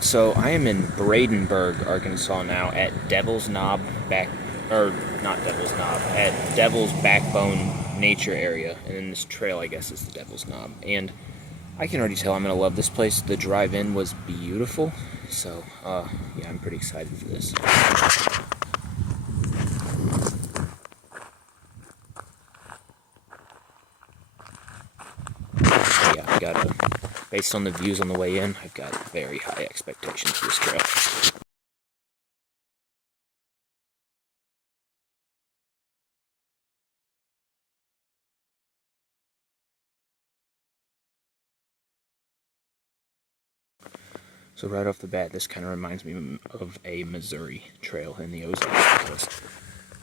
So I am in Bradenburg, Arkansas now at Devil's Knob back, or not Devil's Knob, at Devil's Backbone Nature Area, and then this trail I guess is the Devil's Knob. And I can already tell I'm gonna love this place. The drive-in was beautiful, so yeah, I'm pretty excited for this. Yeah, I got based on the views on the way in, I've got very high expectations for this trail. So right off the bat, this kind of reminds me of a Missouri trail in the Ozarks because,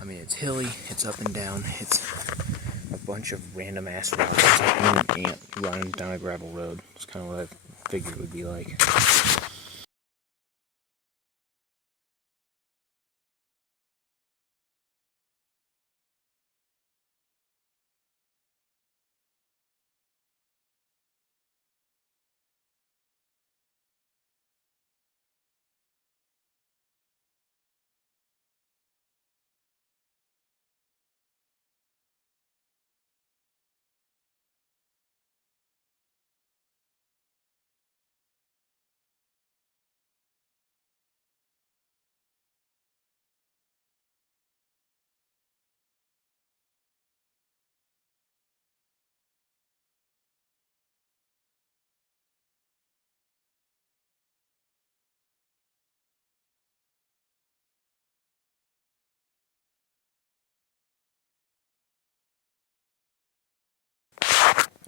I mean, it's hilly, it's up and down, it's a bunch of random ass rocks. It's like an ant running down a gravel road. It's kind of what I figured it would be like.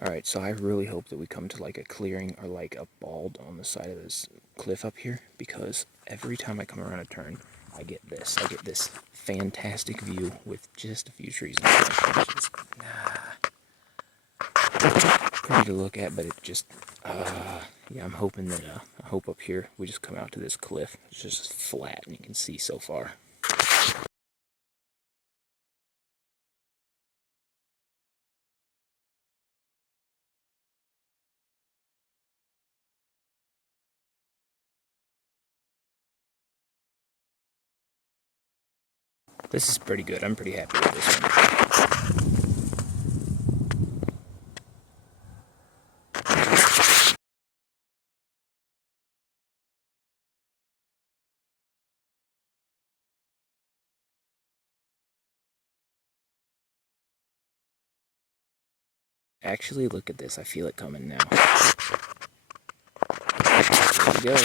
Alright, so I really hope that we come to like a clearing or like a bald on the side of this cliff up here, because every time I come around a turn, I get this. I get this fantastic view with just a few trees in front. It's just, pretty to look at, but it just, yeah, I'm hoping that, I hope up here we just come out to this cliff. It's just flat and you can see so far. This is pretty good. I'm pretty happy with this one. Actually, look at this. I feel it coming now. There we go.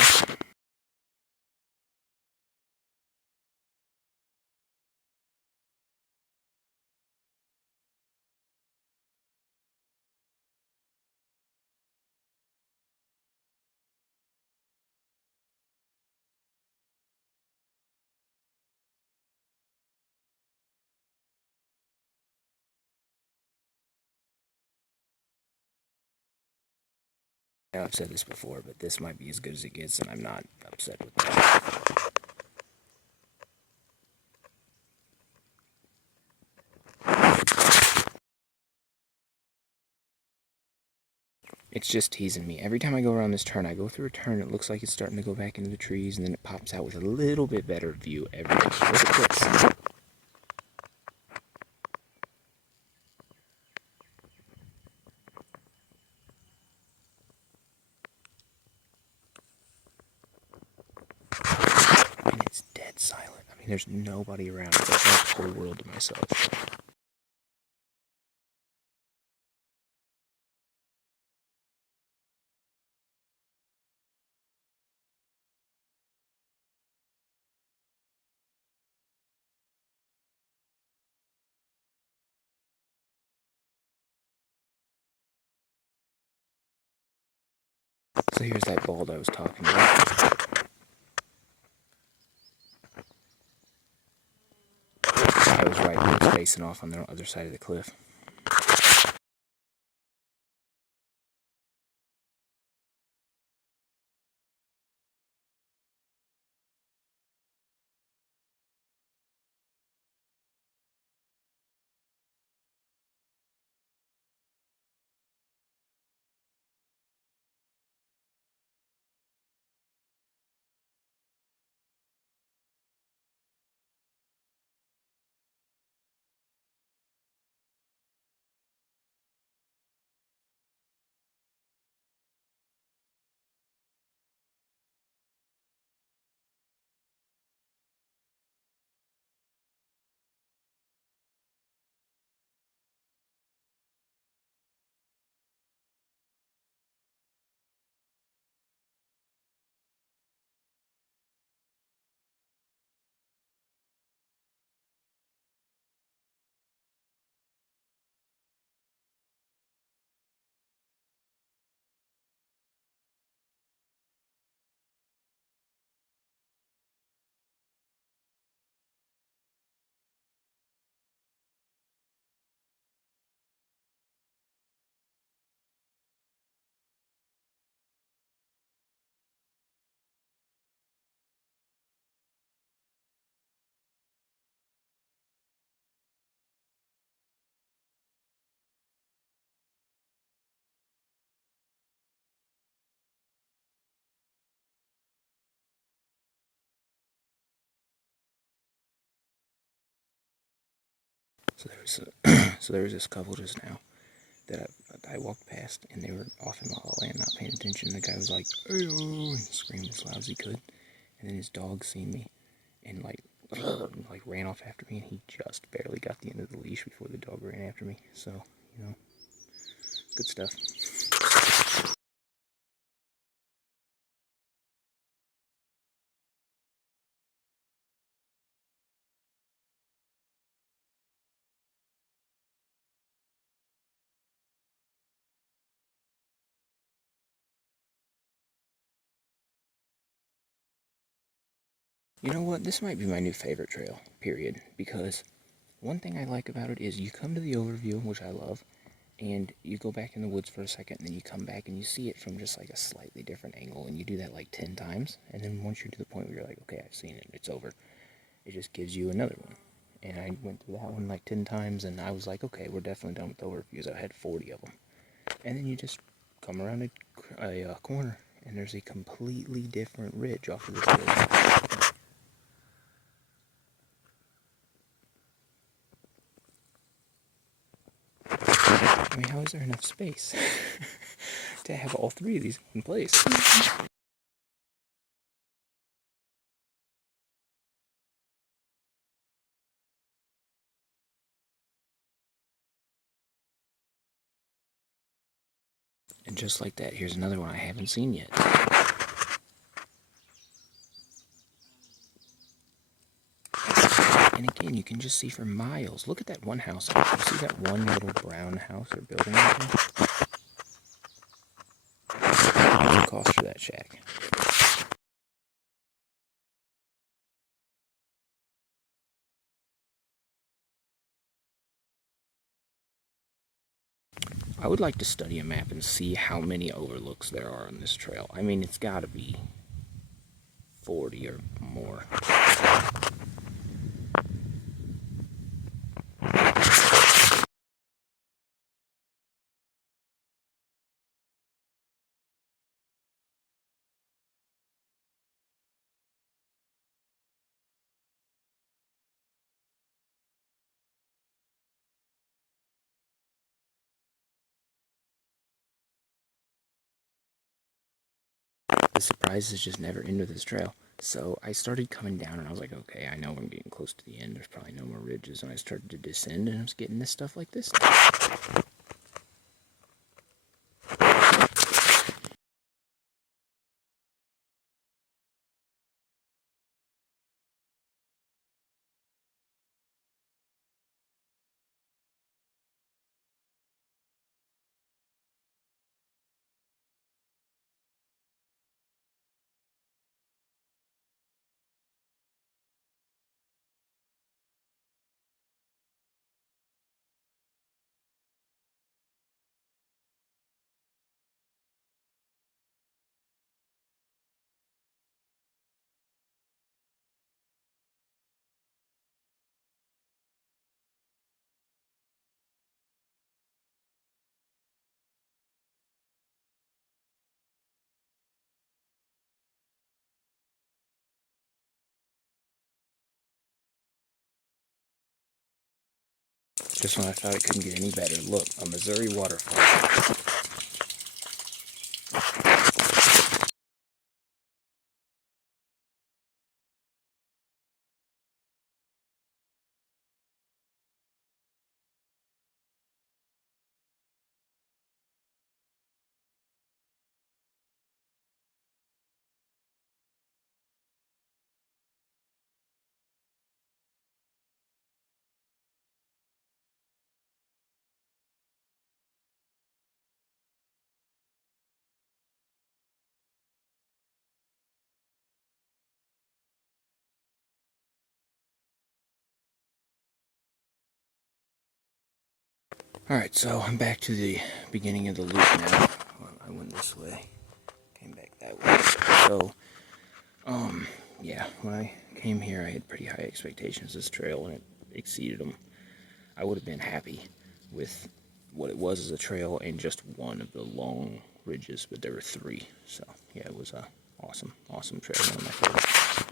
I've said this before, but this might be as good as it gets, and I'm not upset with that. It's just teasing me. Every time I go around this turn, I go through a turn, it looks like it's starting to go back into the trees, and then it pops out with a little bit better view every time. Look at this. I mean, it's dead silent. I mean, there's nobody around. It's like I have the whole world to myself. So here's that bald I was talking about. I was right. It was facing off on the other side of the cliff. So there was this couple just now that I walked past, and they were off in La La Land, not paying attention. The guy was like, "Hey, oh," and screamed as loud as he could, and then his dog seen me, and like ran off after me, and he just barely got the end of the leash before the dog ran after me. So, good stuff. You know what? This might be my new favorite trail, period, because one thing I like about it is you come to the overview, which I love, and you go back in the woods for a second, and then you come back and you see it from just like a slightly different angle, and you do that like 10 times, and then once you're to the point where you're like, okay, I've seen it, it's over, it just gives you another one. And I went through that one like 10 times, and I was like, okay, we're definitely done with the overviews. I had 40 of them. And then you just come around a corner, and there's a completely different ridge off of this hill. I mean, how is there enough space to have all three of these in place? And just like that, here's another one I haven't seen yet. And again, you can just see for miles. Look at that one house. You see that one little brown house or building right there? How much it cost for that shack? I would like to study a map and see how many overlooks there are on this trail. I mean, it's got to be 40 or more. The surprises just never end with this trail. So I started coming down, and I was like, okay, I know I'm getting close to the end. There's probably no more ridges. And I started to descend, and I was getting this stuff like this. Just when I thought it couldn't get any better, look, a Missouri waterfall. Alright, so I'm back to the beginning of the loop now. Well, I went this way, came back that way. So, yeah, when I came here, I had pretty high expectations of this trail, and it exceeded them. I would have been happy with what it was as a trail and just one of the long ridges, but there were three. So, yeah, it was a awesome trail, one of my favorites.